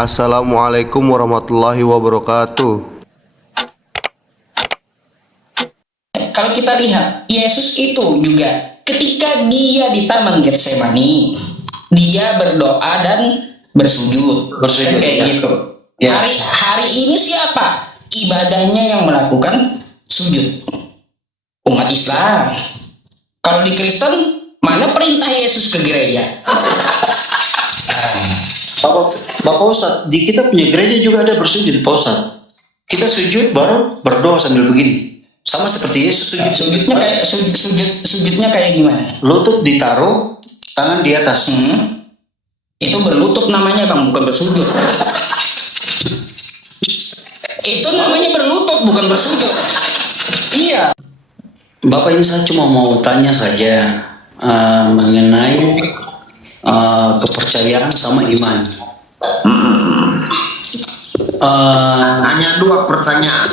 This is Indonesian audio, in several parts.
Assalamualaikum warahmatullahi wabarakatuh. Kalau kita lihat, Yesus itu juga ketika dia di Taman Getsemani, dia berdoa dan bersujud. Kayak ya. gitu. Ya. Hari ini siapa ibadahnya yang melakukan sujud? Umat Islam. Kalau di Kristen, mana perintah Yesus ke gereja? Bapak Ustadz, di kita punya gereja juga ada bersujud, Pak Ustadz. Kita sujud baru berdoa sambil begini. Sama seperti Yesus sujud. Sujudnya kayak gimana? Lutut ditaruh, tangan di atas. Itu berlutut namanya, Bang, bukan bersujud. Itu namanya berlutut, bukan bersujud. Iya. Bapak, ini saya cuma mau tanya saja mengenai kepercayaan sama iman. Hanya 2 pertanyaan.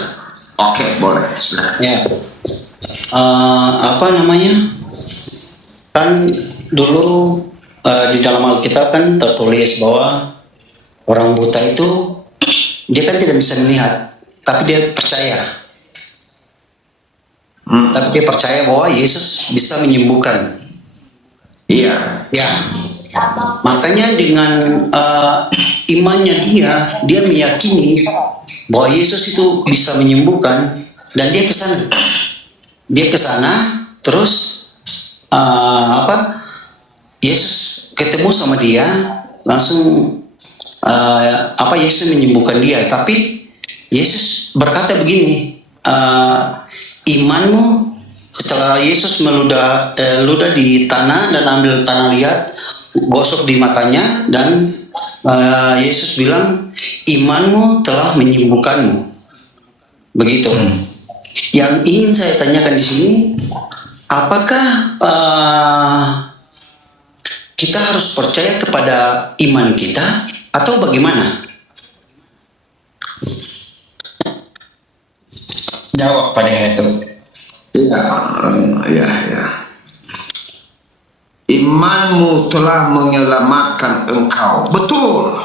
Oke, boleh. Ya. Apa namanya? Kan dulu di dalam Alkitab kan tertulis bahwa orang buta itu dia kan tidak bisa melihat, tapi dia percaya. Tapi dia percaya bahwa Yesus bisa menyembuhkan. Iya. Ya. Makanya dengan imannya dia meyakini bahwa Yesus itu bisa menyembuhkan, dan dia ke sana. Dia ke sana, terus Yesus ketemu sama dia, langsung Yesus menyembuhkan dia. Tapi Yesus berkata begini, imanmu, setelah Yesus ludah di tanah dan ambil tanah liat, gosok di matanya, dan Yesus bilang, imanmu telah menyembuhkanmu. Begitu. Yang ingin saya tanyakan di sini, apakah kita harus percaya kepada iman kita atau bagaimana? Jawab pada itu. Ya. Imanmu telah menyelamatkan engkau. Betul.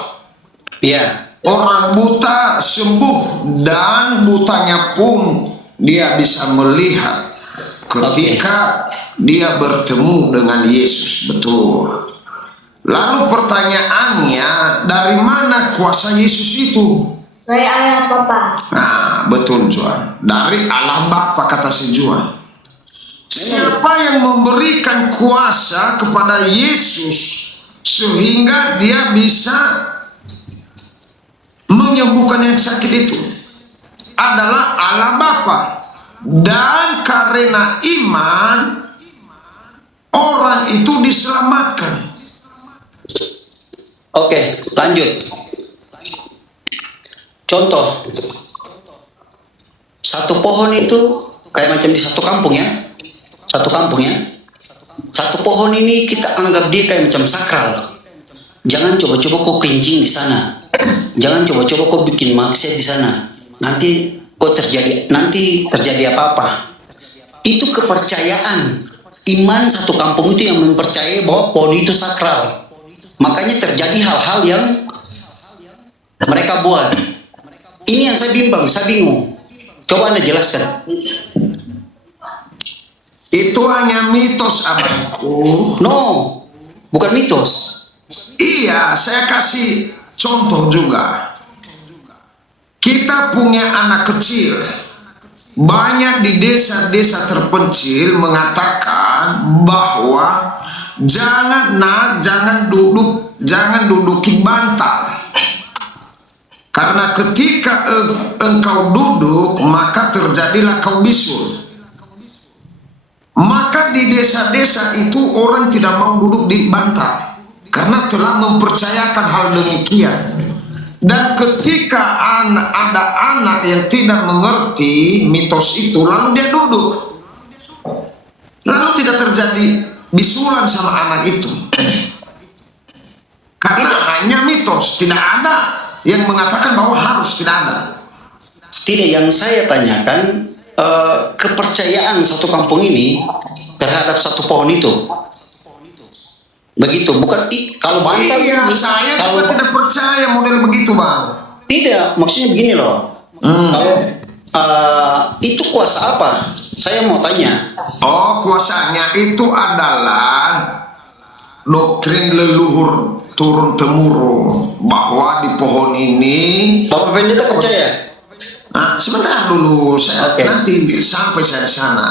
Ya. Orang buta sembuh, dan butanya pun dia bisa melihat ketika dia bertemu dengan Yesus. Betul. Lalu pertanyaannya, dari mana kuasa Yesus itu? Dari Allah Bapa. Nah, betul, Juan. Dari Allah Bapa, kata si Juan. Siapa yang memberikan kuasa kepada Yesus sehingga dia bisa menyembuhkan yang sakit itu? Adalah Allah Bapa. Dan karena iman, orang itu diselamatkan. Oke, lanjut. Contoh, satu pohon itu kayak macam di satu kampung ya. Satu pohon ini kita anggap dia kayak macam sakral. Jangan coba-coba kau kencing di sana. Jangan coba-coba kau bikin maksiat di sana. Nanti terjadi apa-apa. Itu kepercayaan. Iman satu kampung itu yang mempercayai bahwa pohon itu sakral. Makanya terjadi hal-hal yang mereka buat. Ini yang saya bingung. Coba Anda jelaskan. Itu hanya mitos, abangku. No, bukan mitos. Iya, saya kasih contoh juga. Kita punya anak kecil. Banyak di desa-desa terpencil mengatakan bahwa jangan duduki bantal. Karena ketika engkau duduk, maka terjadilah kau bisul. Maka di desa-desa itu orang tidak mau duduk di bantal karena telah mempercayakan hal demikian. Dan ketika ada anak yang tidak mengerti mitos itu, lalu dia duduk, lalu tidak terjadi bisulan sama anak itu, karena hanya mitos. Tidak ada yang mengatakan bahwa harus, tidak ada. Tidak, yang saya tanyakan kepercayaan satu kampung ini terhadap satu pohon itu. Begitu, bukan kalau bantah. Iya, begini, saya kalau juga tidak percaya model begitu, Bang. tidak, maksudnya begini loh. Kalau itu kuasa apa? Saya mau tanya. Oh, kuasanya itu adalah doktrin leluhur turun temurun bahwa di pohon ini. Bapak Pendeta percaya? Nah, sebentar dulu, saya Oke. nanti sampai saya di sana.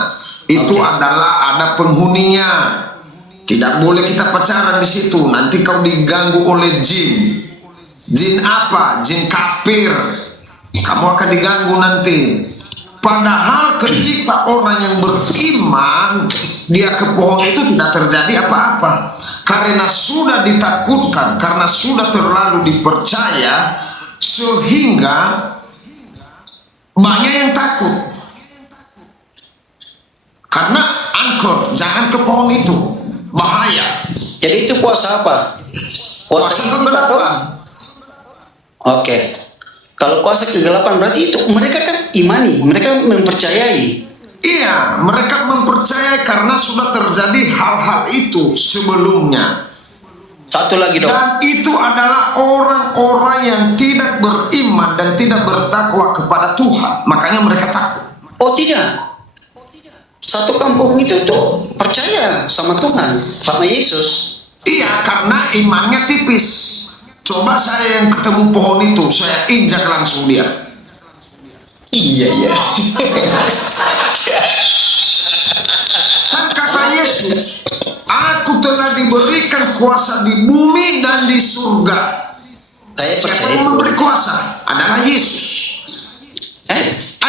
Itu Oke. adalah ada penghuninya. Tidak boleh kita pacaran di situ. Nanti kau diganggu oleh jin. Jin apa? Jin kafir. Kamu akan diganggu nanti. Padahal ketika orang yang beriman dia ke pohon itu tidak terjadi apa-apa. Karena sudah ditakutkan, karena sudah terlalu dipercaya, sehingga banyak yang takut. Karena angkor, jangan ke pohon itu, bahaya. Jadi itu kuasa apa? Kuasa kegelapan. Oke. Kalau kuasa kegelapan berarti itu mereka kan imani, mereka mempercayai. Iya, mereka mempercayai karena sudah terjadi hal-hal itu sebelumnya. Satu lagi dong. Dan itu adalah orang-orang yang tidak beriman dan tidak bertakwa kepada Tuhan. Makanya mereka takut. Oh tidak. Satu kampung itu tuh percaya sama Tuhan, sama Yesus. Iya, karena imannya tipis. Coba saya yang ketemu pohon itu, saya injak langsung dia. Iya. Kan kata Yesus, aku telah diberikan kuasa di bumi dan di surga. Saya Siapa percaya yang itu. memberi kuasa? Adalah Yesus.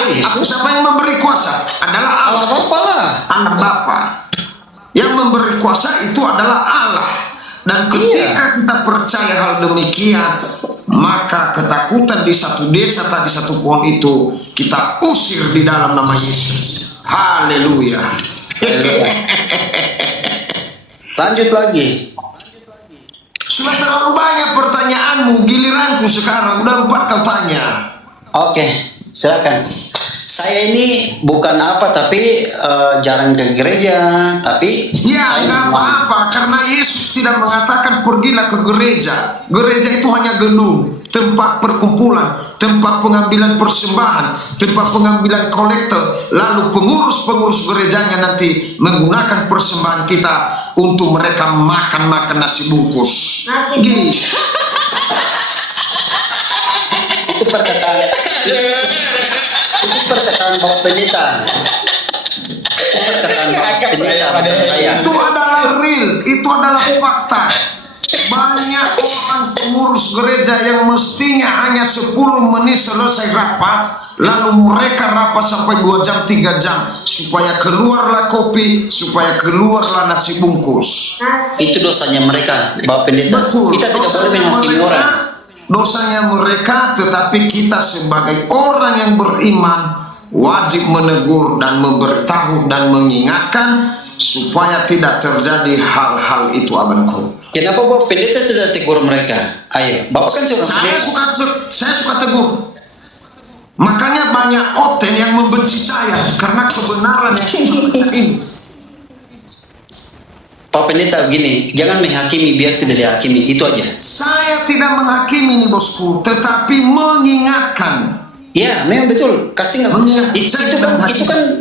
Yesus. Siapa yang memberi kuasa? Adalah Allah Allah. Bapa lah. Anak Bapa. Yang memberi kuasa itu adalah Allah. Dan ketika kita percaya hal demikian, maka ketakutan di satu desa tadi, satu pohon itu kita usir di dalam nama Yesus. Haleluya. Lanjut lagi. Sudah terlalu banyak pertanyaanmu, giliranku sekarang. Udah 4 kau tanya. Oke, silakan. Saya ini bukan apa tapi jarang ke gereja, tapi Ya, saya nggak apa-apa, karena Yesus tidak mengatakan pergilah ke gereja. Gereja itu hanya gedung, tempat perkumpulan, tempat pengambilan persembahan, tempat pengambilan kolektor. Lalu pengurus-pengurus gerejanya nanti menggunakan persembahan kita untuk mereka makan nasi bungkus. Gini. itu perkataan Bapak Pendeta. Itu perkataan Bapak Pendeta, bukan saya. Itu adalah real, itu adalah fakta. Banyak orang pengurus gereja yang mestinya hanya 10 menit selesai rapat, lalu mereka rapat sampai 2 jam, 3 jam, supaya keluarlah kopi, supaya keluarlah nasi bungkus. Itu dosanya mereka, Bapak Pendeta. Betul, Kita tidak boleh menghakimi orang. dosanya mereka, tetapi kita sebagai orang yang beriman wajib menegur dan memberitahu dan mengingatkan supaya tidak terjadi hal-hal itu, abangku. Kenapa Bapak Pendeta tidak tegur mereka? Ayo, Bapak kan seorang pendeta. Saya suka tegur. Makanya banyak oten yang membenci saya karena kebenaran yang saya sampaikan ini. Pak Pendeta begini, jangan menghakimi biar tidak dihakimi, itu aja. Saya tidak menghakimi nih bosku, tetapi mengingatkan. Ya, memang betul. Kasih nggak? Itu kan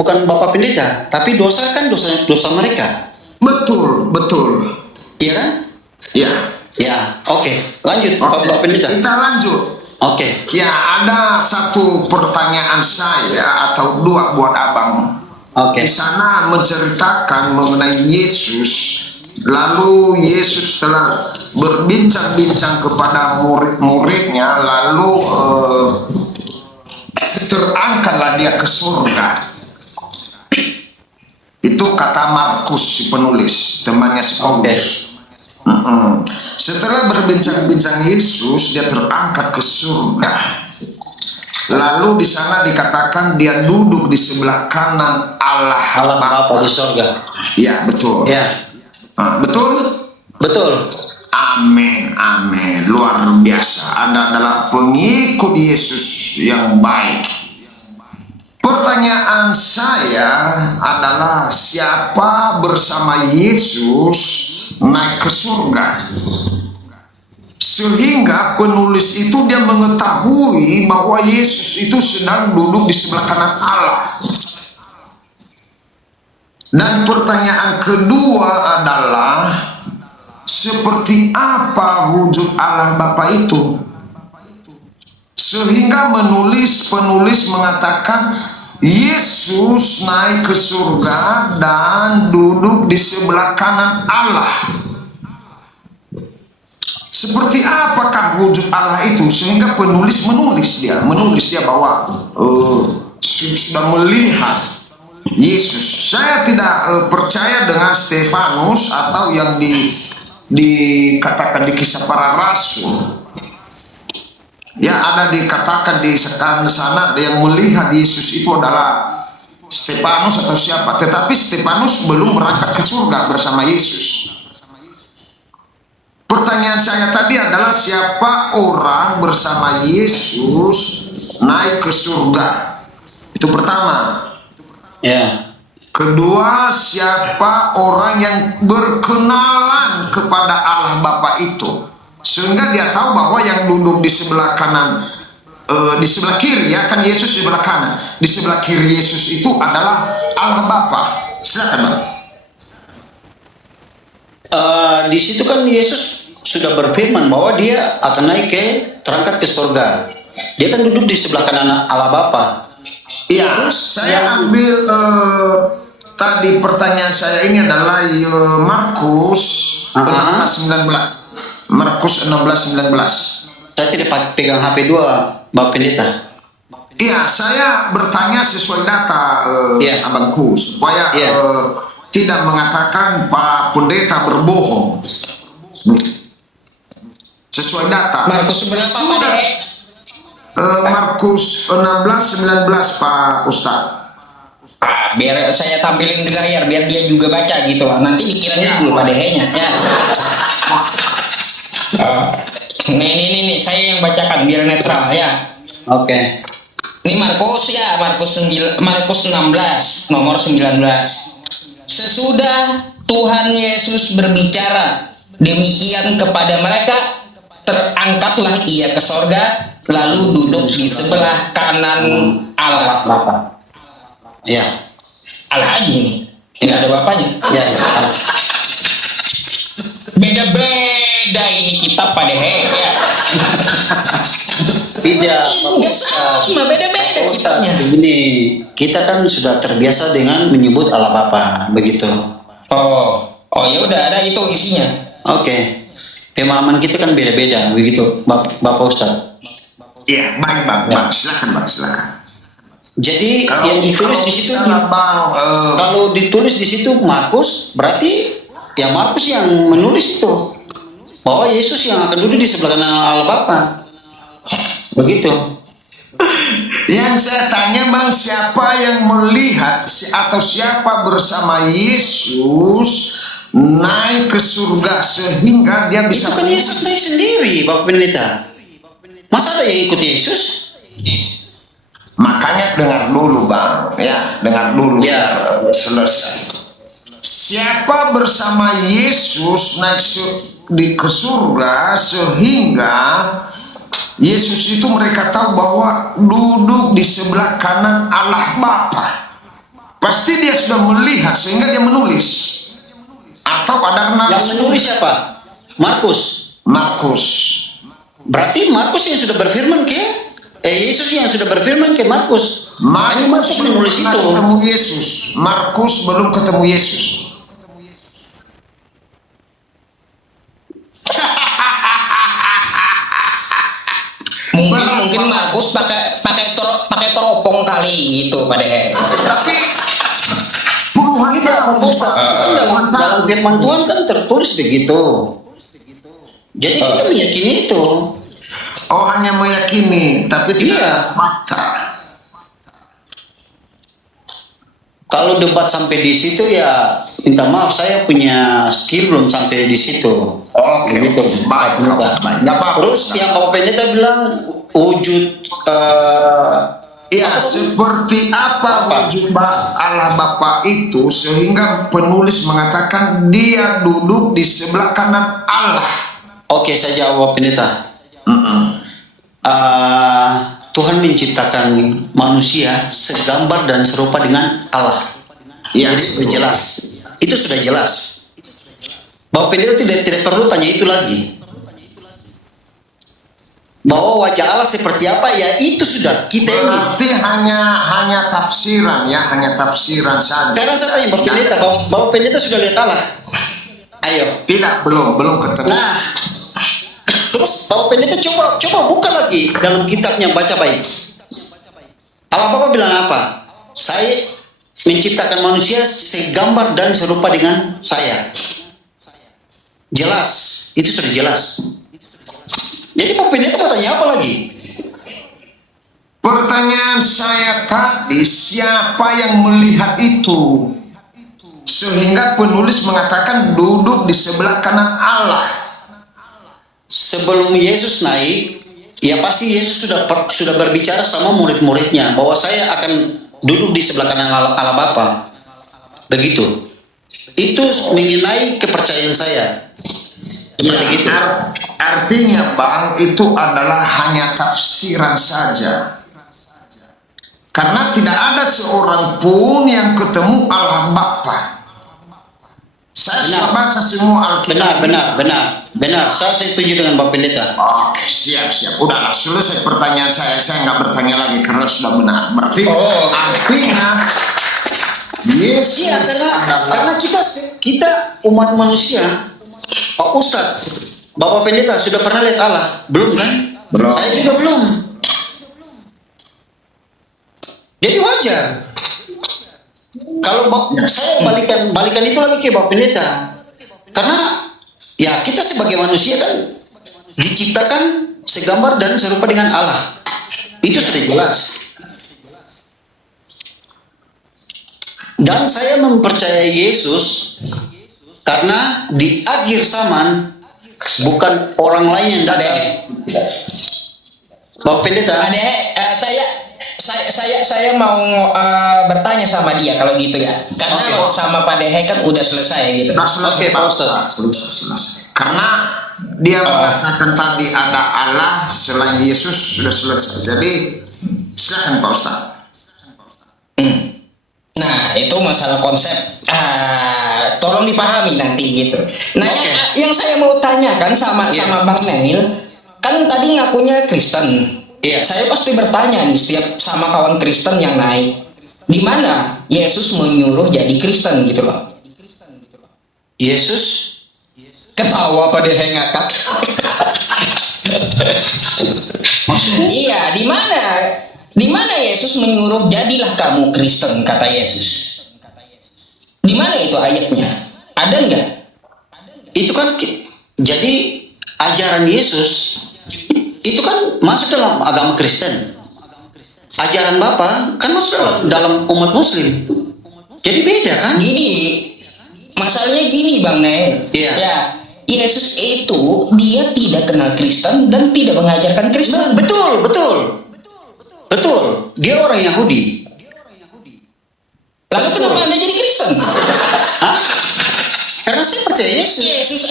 bukan Bapak Pendeta, tapi dosa kan dosa mereka. Betul. Iya kan? Ya. Ya, oke. Lanjut, Bapak Pendeta. Kita lanjut. Oke. Ya, ada satu pertanyaan saya atau 2 buat abang. Oke. Di sana menceritakan mengenai Yesus. Lalu Yesus telah berbincang-bincang kepada murid-muridnya, lalu terangkatlah dia ke surga. Itu kata Markus si penulis, temannya si Paulus. Setelah berbincang-bincang Yesus, dia terangkat ke surga. Lalu di sana dikatakan dia duduk di sebelah kanan Allah Bapa di surga. Ya, betul. Ya. Betul? Betul. Amin. Luar biasa. Anda adalah pengikut Yesus yang baik. Pertanyaan saya adalah, siapa bersama Yesus naik ke surga. Sehingga penulis itu dia mengetahui bahwa Yesus itu sedang duduk di sebelah kanan Allah. Dan pertanyaan kedua adalah, seperti apa wujud Allah Bapa itu? Sehingga penulis mengatakan Yesus naik ke surga dan duduk di sebelah kanan Allah. Seperti apakah wujud Allah itu? Sehingga penulis menulis dia bahwa sudah melihat Yesus. Saya tidak percaya dengan Stefanus atau yang dikatakan di Kisah Para Rasul. Ya, ada dikatakan di sana yang melihat Yesus itu adalah Stefanus atau siapa. Tetapi Stefanus belum berangkat ke surga bersama Yesus. Pertanyaan saya tadi adalah, siapa orang bersama Yesus naik ke surga? Itu pertama. Ya. Kedua, siapa orang yang berkenalan kepada Allah Bapa itu, sehingga dia tahu bahwa yang duduk di sebelah kanan, di sebelah kiri, ya kan Yesus di sebelah kanan, di sebelah kiri Yesus itu adalah Allah Bapa. Silakan Bang. Di situ kan Yesus sudah berfirman bahwa dia akan naik terangkat ke surga. Dia kan duduk di sebelah kanan Allah Bapa. Iya, saya ambil tadi pertanyaan saya ini adalah Markus 16:19. Markus 16:19. Saya tidak pegang HP 2, Bapak Pendeta. Iya, saya bertanya sesuai data abangku supaya tidak mengatakan Pak Pendeta berbohong. Sesuai data. Markus berapa Pak Dek? Markus 16:19 Pak Ustadz. Biar saya tampilin di layar biar dia juga baca gitu lah. Nanti dikiranya dulu Pak Dehenya ya. Nih saya yang bacakan biar netral ya. Oke. Ini Markus ya, Markus 16 nomor 19. Sesudah Tuhan Yesus berbicara demikian kepada mereka, terangkatlah ia ke sorga, lalu duduk di sebelah kanan Allah. Ya. Allah aja ini, tidak ada bapaknya. Ya. Beda-beda ini kitab pada ya. Tidak. Enggak sama, beda-beda kitabnya. Begini, kita kan sudah terbiasa dengan menyebut Allah Bapa, begitu. Oh ya udah ada itu isinya. Oke. Pemahaman kita kan beda-beda, begitu, Bapak Ustadz. Iya, baik Bang. Silakan. Jadi yang ditulis di situ, kalau ditulis di situ Markus, berarti ya Markus yang menulis itu bahwa Yesus yang akan duduk di sebelah kanan Allah Bapa, begitu. Yang saya tanya Bang, siapa yang melihat atau siapa bersama Yesus naik ke surga sehingga dia bisa? Itu kan Yesus naik sendiri, Bapak Pendeta. Masa ada yang ikut Yesus? Makanya dengar dulu Bang, ya dengar dulu ya. Selesai. Siapa bersama Yesus naik ke surga sehingga Yesus itu mereka tahu bahwa duduk di sebelah kanan Allah Bapa. Pasti dia sudah melihat sehingga dia menulis. Atau ada yang menulis siapa? Markus. Berarti Markus yang sudah berfirman Yesus yang sudah berfirman ke Markus. Markus menulis itu. Ketemu Yesus. Markus belum ketemu Yesus. Mungkin Markus pakai teropong kali gitu pada. Tapi dalam firman Tuhan kan tertulis begitu. Jadi kita meyakini itu. Oh, hanya meyakini, tapi tidak fakta. Kalau debat sampai di situ ya minta maaf, saya punya skill belum sampai di situ. Oke. Baik. Terus yang Bapak Pendeta bilang wujud Ya, seperti apa wujud Allah Bapa itu sehingga penulis mengatakan dia duduk di sebelah kanan Allah. Oke, saya jawab pendeta. Tuhan menciptakan manusia segambar dan serupa dengan Allah. Ya, Jadi sudah jelas. Itu sudah jelas. Bapak pendeta tidak perlu tanya itu lagi. Bahwa wajah Allah seperti apa, ya itu sudah kita ini. berarti hanya tafsiran ya, hanya tafsiran saja. Sekarang saya tanya Bapak pendeta, Bapak pendeta sudah lihat Allah? Ayo. Tidak, belum ketemu. Nah, terus Bapak pendeta coba buka lagi dalam kitabnya, baca baik. Allah Bapa bilang apa? Saya menciptakan manusia segambar dan serupa dengan saya. Jelas, itu sudah jelas. Jadi Bapak pendeta mau tanya apa lagi? Pertanyaan saya tadi, siapa yang melihat itu sehingga penulis mengatakan duduk di sebelah kanan Allah? Sebelum Yesus naik, ya pasti Yesus sudah berbicara sama murid-muridnya bahwa saya akan duduk di sebelah kanan Allah Bapa. Begitu. Itu mengenai kepercayaan saya. Seperti gitu. Artinya Bang, itu adalah hanya tafsiran saja. Karena tidak ada seorang pun yang ketemu Allah Bapa. Saya sudah baca semua Alkitab. Benar. Saya setuju dengan Bapak pendeta. Oke, siap. Udahlah, selesai pertanyaan saya. Saya nggak bertanya lagi karena sudah benar. Berarti artinya Yesus Iya, karena kita umat manusia. Pak Ustadz, Bapak pendeta sudah pernah lihat Allah? Belum kan? Belum. Saya juga belum. Jadi wajar. Kalau saya balikan itu lagi ke Bapak pendeta. Karena ya kita sebagai manusia kan diciptakan segambar dan serupa dengan Allah. Itu sudah jelas. Dan saya mempercayai Yesus karena di akhir zaman bukan orang lain yang datang. Bapak pendeta, saya mau bertanya sama dia kalau gitu ya. Karena sama Pak Dehe kan udah selesai gitu. Nah, selesai, Pak Ustadz. Selesai. Karena dia mengatakan tadi ada Allah selain Yesus sudah selesai. Jadi silakan Pak Ustadz. Nah, itu masalah konsep. Tolong dipahami nanti gitu. Nah, yang saya mau tanyakan sama Bang Neil, kan tadi ngakunya Kristen. Iya. Saya pasti bertanya nih setiap sama kawan Kristen yang naik, di mana Yesus menyuruh jadi Kristen gitu loh. Yesus Ketawa pada ngakak. Iya, di mana Yesus menyuruh jadilah kamu Kristen, kata Yesus. Di mana itu ayatnya? Ada enggak? itu kan jadi ajaran Yesus itu kan masuk dalam agama Kristen. Ajaran Bapa kan masuk dalam umat Muslim. Jadi beda kan? Gini, masalahnya gini Bang Nel. Iya. Ya, Yesus itu dia tidak kenal Kristen dan tidak mengajarkan Kristen. Betul. Dia orang Yahudi. Lalu kenapa Anda jadi Kristen? Hah? Karena saya percaya Yesus.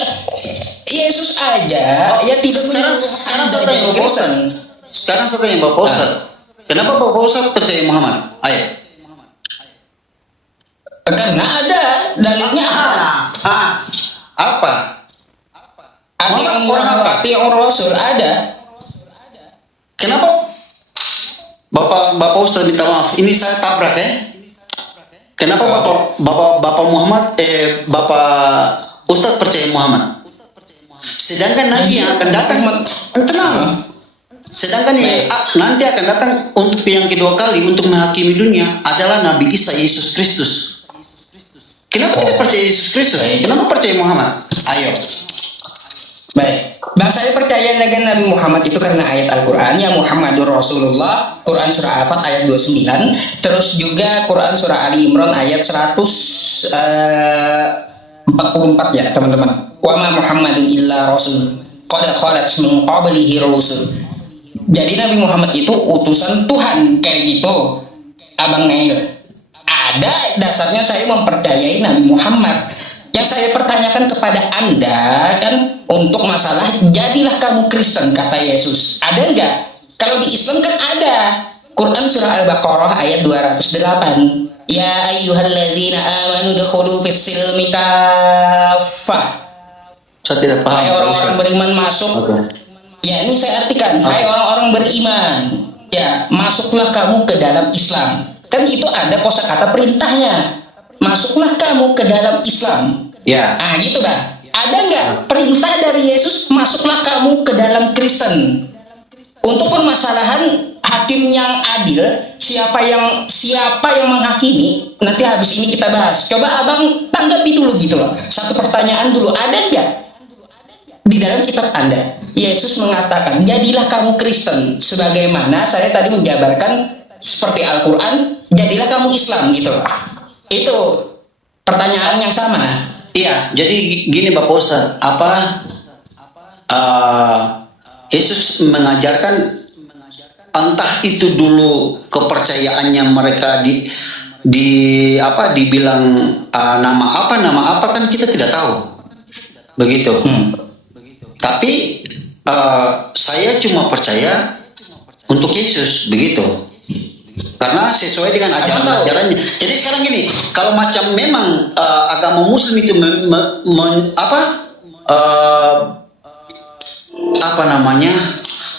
Yesus aja ya tidak Sekarang saya tanya Bapak Ustadz. Sekarang saya tanya Bapak Ustadz. Kenapa Bapak Ustadz percaya Muhammad? Ayo. Karena ada dalilnya. Apa? Hati orang Rasul ada. Kenapa Bapak Ustadz minta maaf? Ini saya tabrak ya. Kenapa Bapak Muhammad Bapak Ustadz percaya Muhammad? Sedangkan nanti yang akan datang tenang. Sedangkan yang nanti akan datang untuk yang kedua kali untuk menghakimi dunia adalah Nabi Isa Yesus Kristus. Kenapa tidak percaya Yesus Kristus? Kenapa percaya Muhammad? Ayo. Baik, Bang saya percaya dengan Nabi Muhammad itu karena ayat Al-Quran ya Muhammadur Rasulullah, Quran surah Al-Fat ayat 29, terus juga Quran surah Ali Imran ayat 144 ya teman-teman. Wa ma Muhammadun illa rasul qad khalat min qablihi rusul. Jadi Nabi Muhammad itu utusan Tuhan kayak gitu, Abang Neil. Ada dasarnya saya mempercayai Nabi Muhammad. Yang saya pertanyakan kepada Anda kan untuk masalah jadilah kamu Kristen kata Yesus. Ada nggak? Kalau di Islam kan ada. Quran surah Al-Baqarah ayat 208. Ya ayyuhalladzina amanu dukhulu fis-silmi kaffah. Saya tidak paham. Hai orang-orang beriman masuk. Ya ini saya artikan. Hai orang-orang beriman. Ya masuklah kamu ke dalam Islam. Kan itu ada kosakata perintahnya. Masuklah kamu ke dalam Islam. Ya. Ah gitu Bang. Ada nggak perintah dari Yesus masuklah kamu ke dalam Kristen? Untuk permasalahan hakim yang adil, siapa yang menghakimi, nanti habis ini kita bahas. Coba Abang tanggapi dulu gitu loh. Satu pertanyaan dulu, ada nggak di dalam kitab Anda Yesus mengatakan jadilah kamu Kristen, sebagaimana saya tadi menjabarkan seperti Al-Quran, jadilah kamu Islam gitu loh. Itu pertanyaan yang sama. Iya, jadi gini Bapak Ustaz, Yesus mengajarkan entah itu dulu kepercayaannya mereka dibilang nama apa kan kita tidak tahu. Begitu. Tapi saya cuma percaya untuk Yesus begitu. Karena sesuai dengan ajaran-ajarannya. Jadi sekarang gini, kalau macam memang agama Muslim itu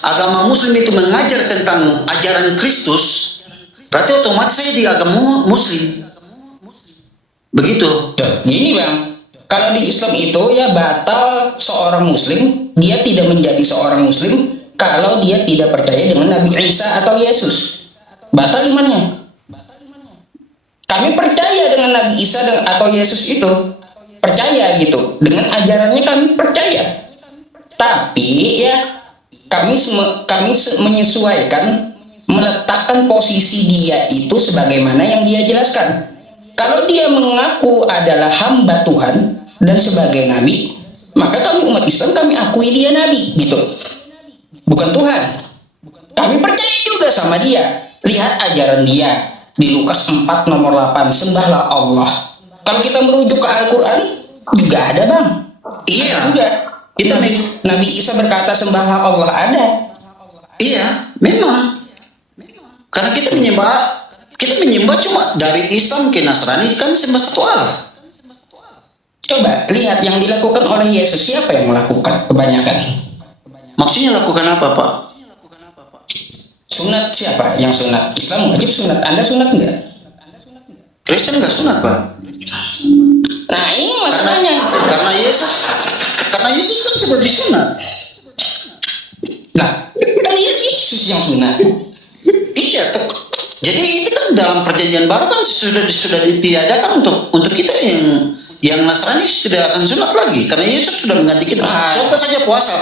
agama Muslim itu mengajar tentang ajaran Kristus, berarti otomatis saya di agama Muslim. Begitu. Gini Bang, kalau di Islam itu ya batal seorang Muslim, dia tidak menjadi seorang Muslim kalau dia tidak percaya dengan Nabi Isa atau Yesus. Batal imannya. Kami percaya dengan Nabi Isa atau Yesus itu, percaya gitu, dengan ajarannya kami percaya. Tapi ya kami menyesuaikan, meletakkan posisi dia itu sebagaimana yang dia jelaskan. Kalau dia mengaku adalah hamba Tuhan dan sebagai nabi, maka kami umat Islam kami akui dia nabi gitu, bukan Tuhan. Kami percaya juga sama dia. Lihat ajaran dia di Lukas 4 nomor 8, sembahlah Allah. Kalau kita merujuk ke Al-Quran juga ada Bang. Iya. Juga. Itu Nabi Isa berkata sembahlah Allah, ada. Iya, memang. Karena kita menyembah cuma dari Islam ke Nasrani kan sembah satu Allah. Coba lihat yang dilakukan oleh Yesus, siapa yang melakukan kebanyakan? Maksudnya lakukan apa Pak? Sunat siapa yang sunat? Islam wajib sunat. Anda sunat enggak? Kristen nggak sunat Pak. Nah ini masalahnya. Karena Yesus kan sudah disunat. Nah kan Yesus yang sunat. Iya, jadi itu kan dalam perjanjian baru kan sudah ditiadakan untuk kita yang Nasrani sudah akan sunat lagi karena Yesus sudah mengganti kita. Contoh saja puasa.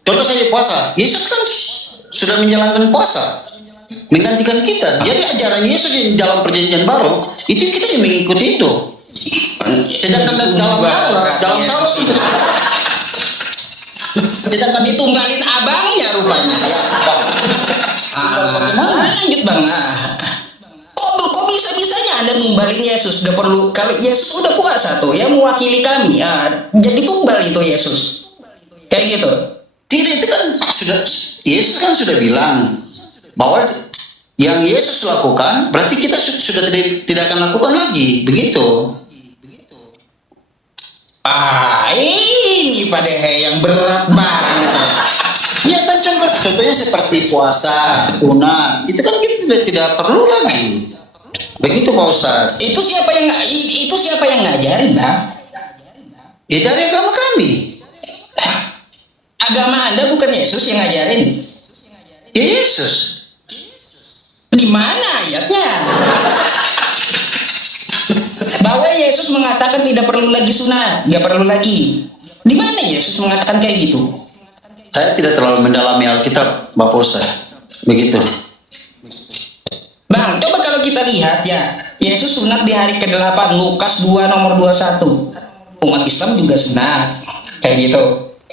Contoh saja puasa. Yesus kan sudah menjalankan puasa, menggantikan kita. Jadi ajaran Yesus yang dalam perjanjian baru itu kita yang mengikuti itu. Sedangkan dalam Taurat sedangkan Ditunggalin abangnya rupanya ya. Lanjut Bang. Kok bisa-bisanya Anda numbalin Yesus? Gak perlu, kalau Yesus udah puasa tuh ya mewakili kami. Jadi tumbal itu Yesus. Kayak gitu. Tidak, itu kan Yesus kan sudah bilang bahwa yang Yesus lakukan berarti kita sudah tidak akan lakukan lagi, begitu. Ini pada yang berat banget. Ya kan contohnya seperti puasa, tunat, itu kan kita tidak perlu lagi. Begitu Pak Ustadz. Itu siapa yang ngajarin Bang? Ya dari agama kami. Agama Anda bukan Yesus yang ngajarin. Ya Yesus. Di mana ayatnya? Bahwa Yesus mengatakan tidak perlu lagi sunat, nggak perlu lagi. Di mana Yesus mengatakan kayak gitu? Saya tidak terlalu mendalami Alkitab, Bapak Ustadz. Begitu. Bang, coba kalau kita lihat ya, Yesus sunat di hari ke-8, Lukas 2 nomor 21. Umat Islam juga sunat, kayak gitu.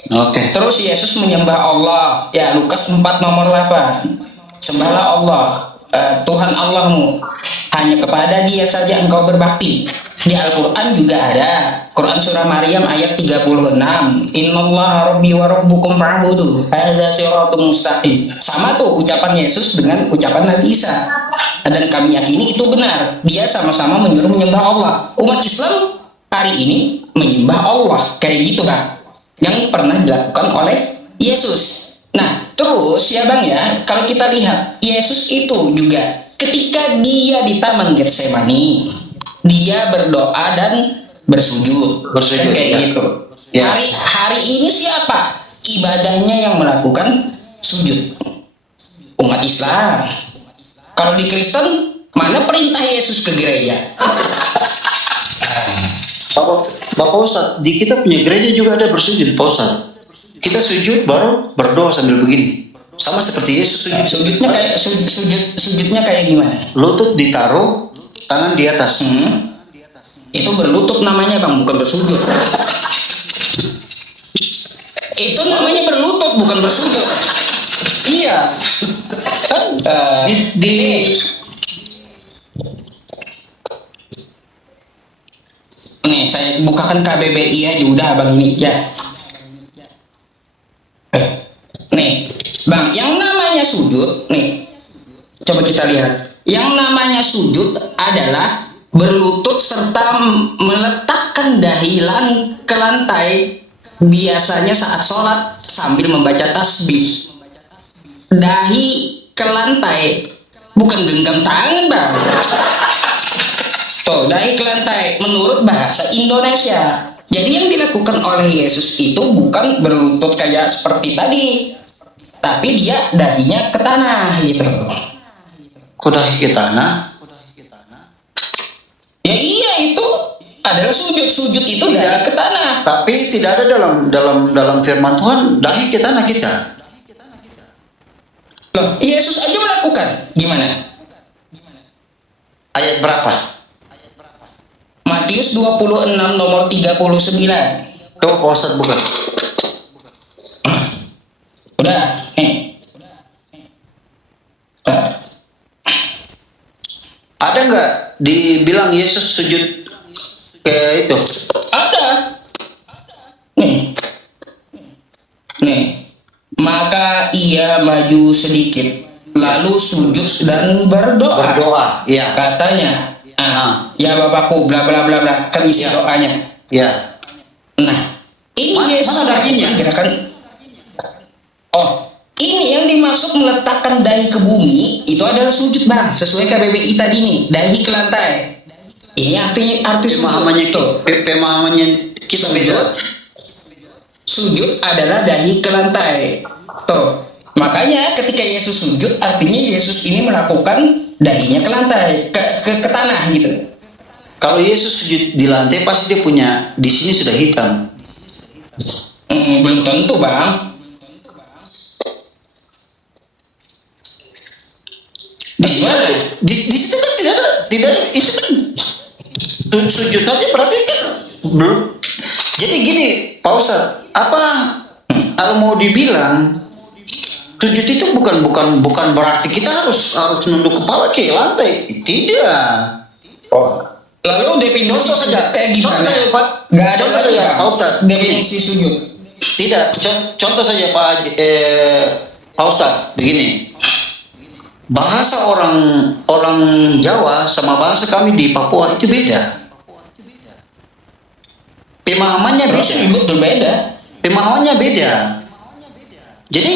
Oke. Terus Yesus menyembah Allah. Ya, Lukas 4 nomor 8. Sembahlah Allah, Tuhan Allahmu. Hanya kepada Dia saja engkau berbakti. Di Al-Quran juga ada. Quran surah Maryam ayat 36. Innallaha rabbi wa rabbukum fa'buduh. Hadza siratum mustaqim. Sama tuh ucapan Yesus dengan ucapan Nabi Isa. Dan kami yakini itu benar. Dia sama-sama menyuruh menyembah Allah. Umat Islam hari ini menyembah Allah. Kayak gitu, Bang. Yang pernah dilakukan oleh Yesus. Nah, terus ya Bang ya, kalau kita lihat Yesus itu juga ketika Dia di Taman Getsemani, Dia berdoa dan bersujud. Bersujud, kayak ya. gitu. Ya. Hari ini siapa ibadahnya yang melakukan sujud? Umat Islam. Kalau di Kristen, mana perintah Yesus ke gereja? Bapak Ustadz, di kita punya gereja juga ada bersujud, Pak Ustadz. Kita sujud baru berdoa sambil begini. Sama seperti Yesus sujud. Sujudnya kayak gimana? Lutut ditaruh, tangan di atas. Itu berlutut namanya Bang, bukan bersujud. Itu namanya berlutut, bukan bersujud. Iya. Kan Nih, saya bukakan KBBI aja udah Bang ini ya. Nih, Bang, yang namanya sujud, nih. Coba kita lihat. Yang namanya sujud adalah berlutut serta meletakkan dahi ke lantai, biasanya saat sholat sambil membaca tasbih. Dahi ke lantai, bukan genggam tangan, Bang. Tuh, dahi ke lantai menurut bahasa Indonesia. Jadi yang dilakukan oleh Yesus itu bukan berlutut kayak seperti tadi, tapi dia dahinya ke tanah gitu. kok dahi ke tanah? Ya iya, itu adalah sujud. Sujud itu dahi ke tanah. Tapi tidak ada dalam firman Tuhan dahi ke tanah kita. Loh, Yesus aja melakukan. Gimana? Ayat berapa? Matius 26 nomor 39. Coba Pak Ustadz buka. Udah, nih. Ada nggak dibilang Yesus sujud kayak itu? Ada. Nih. Maka ia maju sedikit, lalu sujud dan berdoa. Berdoa, iya. Katanya, ya Bapakku, bla bla bla bla, kan isi Ya. doanya. Ya. Nah, ini Yesus mana dahinya? gerakan. Oh, ini yang dimaksud meletakkan dahi ke bumi itu adalah sujud Bang, sesuai KBBI tadi nih, dahi ke lantai. Ini arti Pemahamannya sujud. pemahamannya kita beda. Sujud adalah dahi ke lantai. Tuh. Makanya ketika Yesus sujud, artinya Yesus ini melakukan dahinya ke lantai, ke tanah gitu. Kalau Yesus sujud di lantai pasti dia punya di sini sudah hitam. Belum tentu Bang. Gimana? Di situ kan tidak itu kan sujud aja berarti kan belum. Jadi gini Pak Ustadz, apa kalau mau dibilang sujud itu bukan berarti kita harus nunduk kepala ke lantai, tidak. Lalu definisi Contoh sujud saja. kayak gimana? Contoh ya, Pak. Gak ada Contoh lagi saja, Bang, Pak Ustadz. definisi sujud. Tidak, contoh saja Pak Ustadz, begini. Bahasa orang Jawa sama bahasa kami di Papua itu beda. Pemahamannya Terus beda. ribut berbeda. Pemahamannya beda. Jadi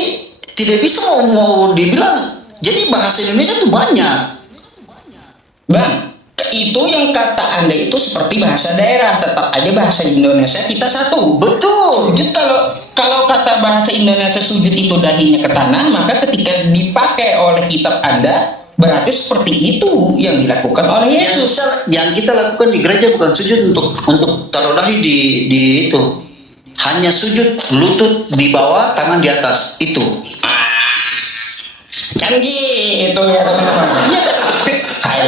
tidak bisa mau dibilang. Jadi bahasa Indonesia itu banyak. Bang, itu yang kata Anda itu seperti bahasa daerah, tetap aja bahasa Indonesia kita satu. Betul. Sujud kalau kata bahasa Indonesia sujud itu dahinya ke tanah, maka ketika dipakai oleh kitab Anda berarti seperti itu yang dilakukan oleh Yesus. Yang kita lakukan di gereja bukan sujud untuk taruh dahi di itu. Hanya sujud lutut di bawah, tangan di atas. Itu. Kan gitu ya teman-teman. Iya kan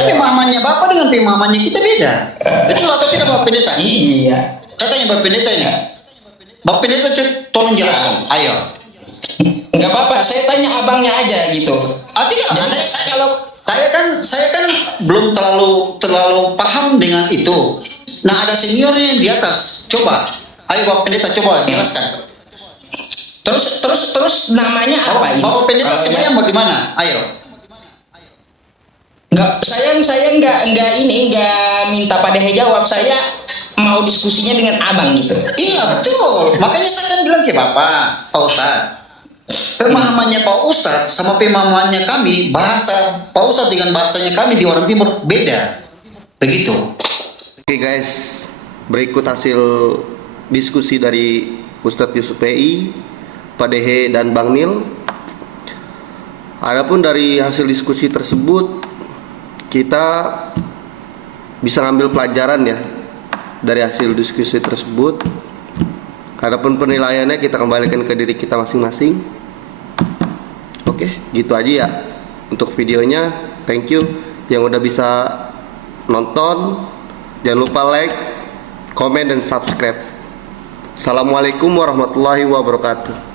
pemahamannya Bapak dengan pemahamannya kita beda. Betul atau tidak Bapak Pendeta? Iya. Katanya Bapak Pendeta ini. Bapak Pendeta tolong jelaskan. Ayo. Nggak apa-apa, saya tanya abangnya aja gitu. Tidak, Jadi kalau saya kan belum terlalu paham dengan itu. Nah, ada seniornya yang di atas. Coba, ayo Bapak Pendeta coba jelaskan. terus namanya apa ini? Bapak Pendeta Kalau sebenarnya bagaimana? Ayo. saya nggak minta Pak Dehe jawab. Saya mau diskusinya dengan abang gitu. Iya betul. Makanya saya kan bilang ke Bapak Ustadz. Pemahamannya Pak Ustadz sama pemahamannya kami, bahasa Pak Ustadz dengan bahasanya kami di orang timur beda. Begitu. Oke guys, berikut hasil diskusi dari Ustadz Yusuf PI, Pak Dehe dan Bang Nil. Adapun dari hasil diskusi tersebut, kita bisa ngambil pelajaran ya dari hasil diskusi tersebut. Adapun penilaiannya kita kembalikan ke diri kita masing-masing. Oke, gitu aja ya untuk videonya. Thank you yang udah bisa nonton. Jangan lupa like, komen, dan subscribe. Assalamualaikum warahmatullahi wabarakatuh.